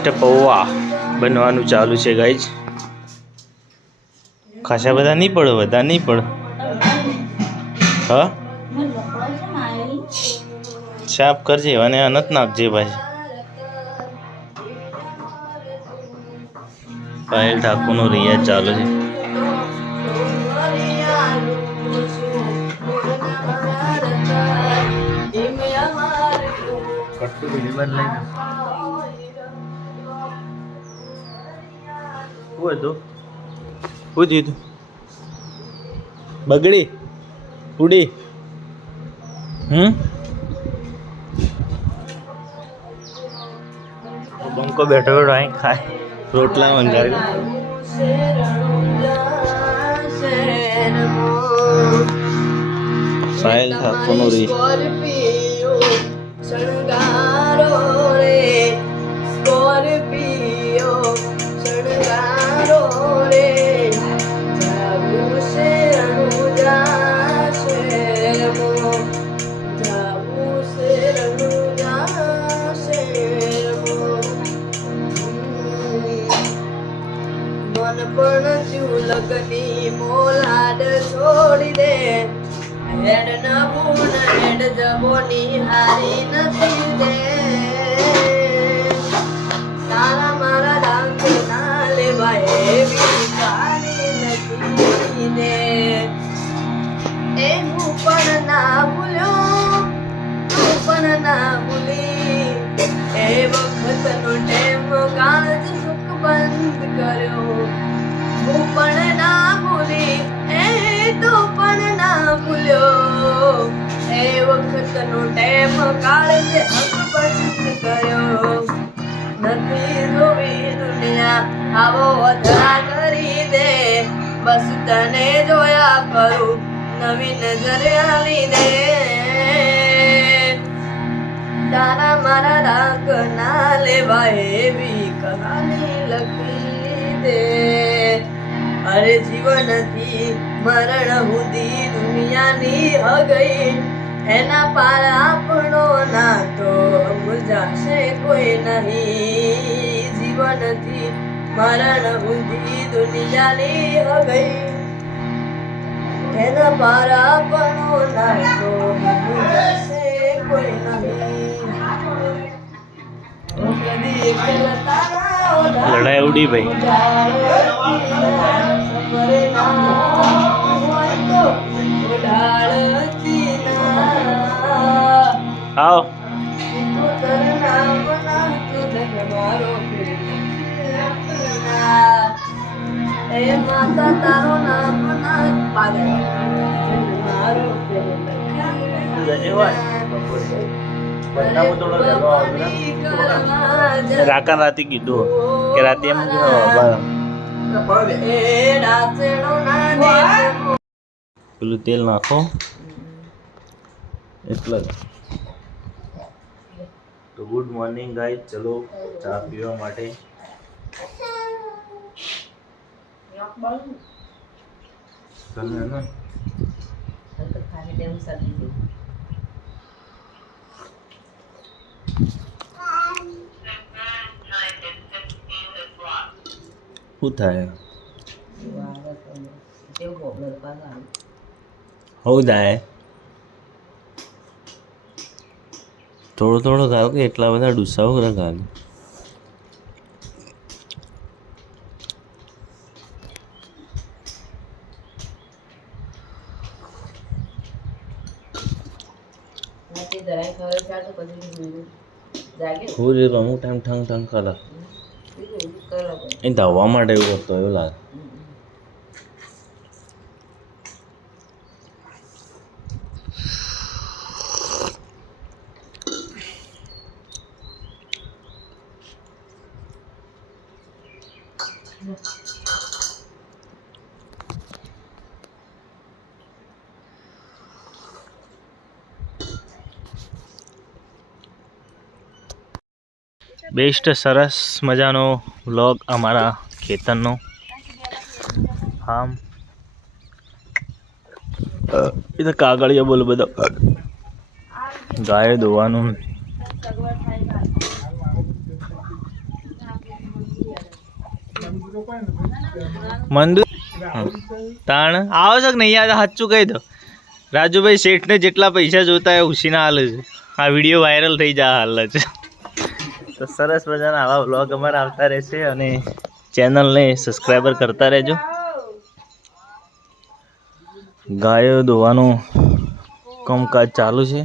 Best પૌવા બનવાનું ચાલુ છે ગાઈઝ. ખાસા બધા નહીં પડે, વધારે નહીં પડે. હા સાફ કરજે અને અનત નાખજે ભાઈ. પાયલ ઠાકોરનો રિયાઝ ચાલુ છે. બગડી ઉડી બંકો બેઠો બેઠો અહીં ખાય રોટલા મંગાવી. પાયલ ઠાકોરનો લગની મોલાડ છોડી દે હેડ નબૂન હેડ જબોની હારી નથી દે તારા મારા દાંત ના લેવાય એવી કાની નથી દે એ હું પણ ના ભૂલ્યો તું પણ ના ભૂલી એ વખતનો ટેમ કાળજ સુખ બંધ કર્યો હું પણ ના ભૂલી એ તું પણ ના ભૂલ્યો એ વખતનો ટેમ કાળજે હક બંધ કર્યો નથી જોવી દુનિયા આવો વધા કરી દે બસ તને જોયા કરું નવી નજરે આલી દે તારા મારા રાગ ના લેવાય એવી કહાની લખી દે અરે જીવનથી મરણ સુધી દુનિયાની હગઈ એના પાર આપણો નાતો સમજાશે કોઈ નહીં જીવનથી મરણ સુધી દુનિયાની હગઈ એના પાર આપણો નાતો સમજાશે કોઈ નહીં કદી લડાઈ ઉડી ભાઈ. આવ માતા તારો નામ રાકા રાતી કીધું કે રાતે એમ પેલું તેલ નાખો એટલે જ. તો ગુડ મોર્નિંગ ગાઈઝ, ચલો ચા પીવા માટે. શું થાય હું થાય થોડો થોડો ખાવ કે એટલા બધા ડુસ્સાઓ કરે ખાલી. હું જે અમુક ટાઈમ ઠંગ ઠંગ કરે એ ધાવવા માટે એવું કરતો એવું લાગે. બેસ્ટ સરસ મજાનો વ્લોગ અમારા ખેતરનો. આમ એ તો કાગળિયા બોલો બધો ગાય દોવાનું. મંદુ તાણ આવો છો કે નહીં આવે સાચું કહી દો. રાજુભાઈ શેઠને જેટલા પૈસા જોતા હોય ઉછીના હાલ છે. આ વિડીયો વાયરલ થઈ જાય હાલ જ. તો સરસ મજાના આવા વ્લોગ અમારા આવતા રહેશે અને ચેનલને સબસ્ક્રાઈબર કરતા રહેજો. ગાયો દોવાનું કામકાજ ચાલુ છે.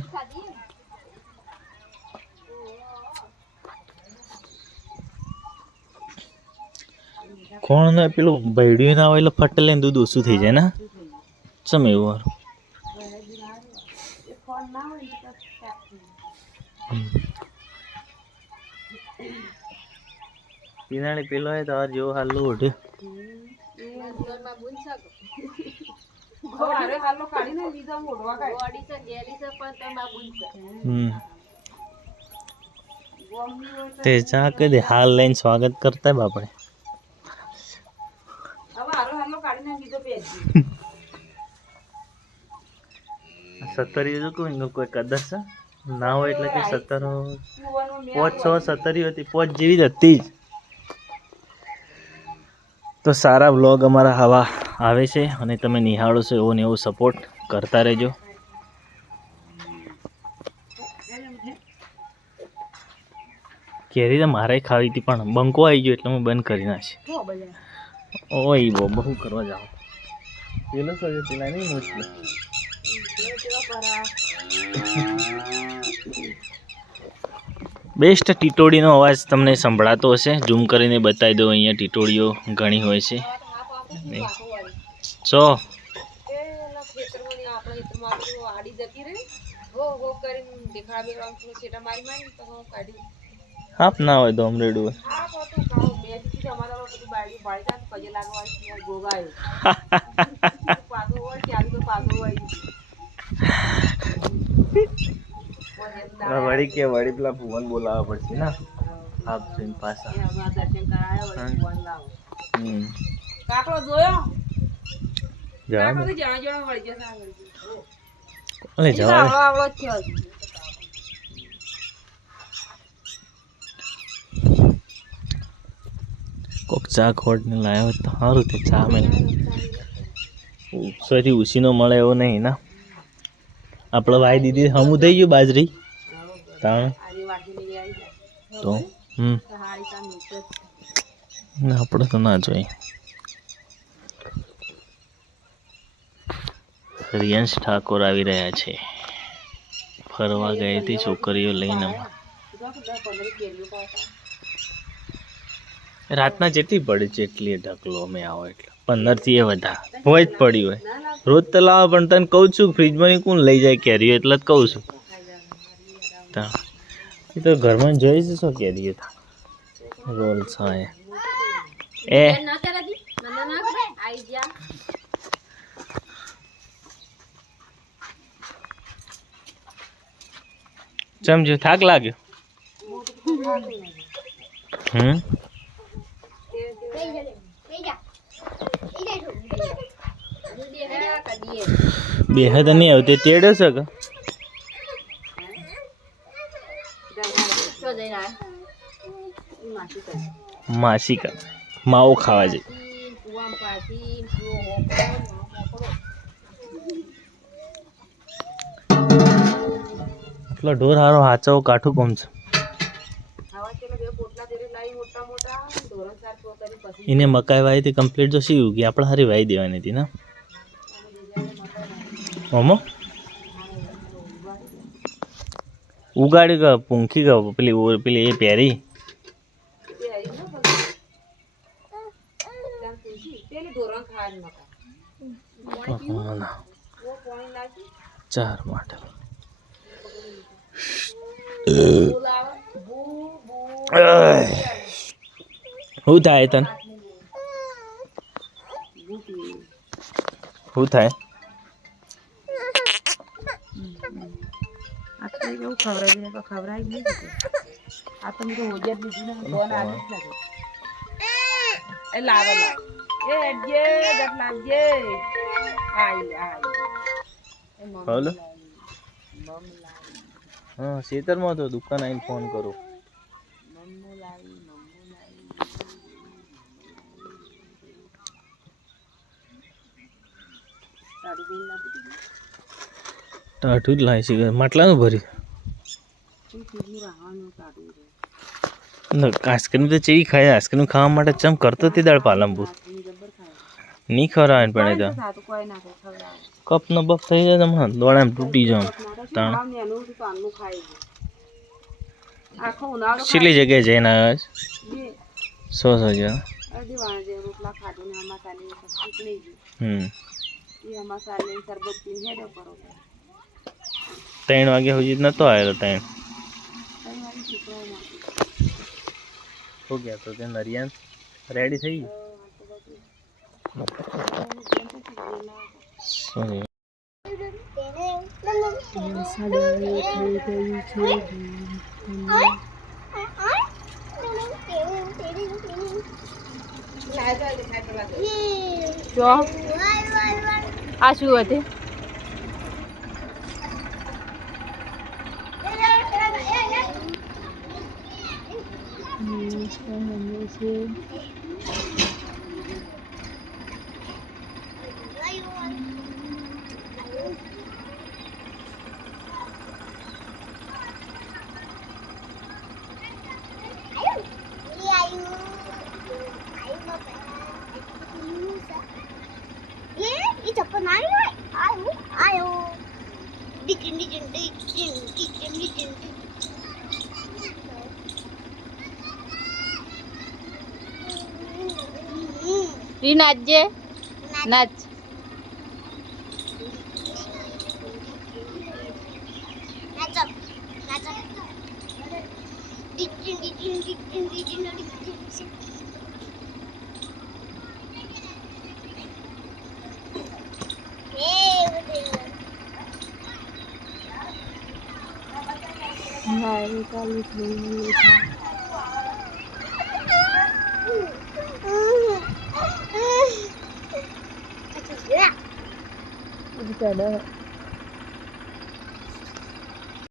કોણ ને પેલું બૈડ્યું ના હોય એટલે ફટ લઈને દૂધ ઓછું થઈ જાય ને. ચમ એવું હારું. પીનાળી પેલો હોય તો જેવો હાલું ઉઠે. તે ચા કહી દે હાલ લઈને સ્વાગત કરતા બાપડે. સત્તરીઓ જો કોઈ કદર છે ના હોય એટલે કે 17 5 6 17 હતી 5 જેવી જ હતી જ. તો સારા વ્લોગ અમારા આવા આવે છે અને તમે નિહાળો છો એવો ને એવો સપોર્ટ કરતા રહેજો. કેરી તો મારે ખાવી હતી પણ બંકો આવી ગયો એટલે હું બંધ કરી નાખી. ઓય બહુ કરવા જાઓ પેલો સજે પેલા નહીં મુશ્કેલ. બેસ્ટ ટીટોડીનો અવાજ તમને સંભળાતો હશે. ઝૂમ કરીને બતાવી દો. અહીંયા ટીટોડીઓ ઘણી હોય છે. ચો હાપ ના હોય તો અમરેડું વળી કે વળી પેલા ભુવન બોલાવવા પડશે ને. આપ જઈને પાછા કાકડો જોયો કોક ચા ખોટ ને લાવ્યો તો સારું. તે ચા મેં સોથી ઉસીનો મળે એવો નહીં ને. આપણે વાઈ દીધી હમું થઈ ગયું બાજરી તાણ તો આપણે તો ના જોઈએ. રિયાંશ ઠાકોર આવી રહ્યા છે. ફરવા ગઈ હતી છોકરીઓ લઈને. રાતના જેટલી પડી છે એટલી ઢકલો અમે આવો એટલે 15 થી એ વધારે હોય જ પડી હોય. રોજ તો લાવો પણ તને કહું છું ફ્રીજમાં કોણ લઈ જાય કેરીઓ એટલે જ કહું છું. એ તો ઘરમાં જોઈ છે શું કેરીઓ રોલ છે એ સમજો થાક લાગ્યો. બે હદ નહીં આવતી તેડો છે કે માસી કા માવો ખાવા જાય. એટલો ઢોર હારો હાચવો કાઠું કોમ છે. એને મકાઈ વાવી હતી કમ્પ્લીટ તો શી ઉગી આપણે હારી વાવી દેવાની હતી ને મમો. ઉગાડી ગયો પૂંખી ગયો પેલી એ પહેરી ચાર માટે શું થાય તને શું થાય હલો હા ખેતરમાં તો દુકાન આવીને ફોન કરો. ટાઢું જ લાય છે માટલાનું ભર્યું આઈસ્ક્રીમ તો ચેવી ખાય આઈસ્ક્રીમ ખાવા માટે ચમ કરતો તે દાળ પાલનપુર નહીં ખવડાવે પણ એ તો કપ નો બપ થઈ જાય તમે દોડામ તૂટી જાવ તાણ છેલ્લી જગ્યાએ જઈને આવ્યા છે 100 હજાર ત્રણ વાગ્યા સુધી નતો આવ્યો 3 હો ગયા તો તે નરિયાન રેડી થઈ ગયું આ શું હતું નાચજે નાચ ચાલુ થઈ ગયું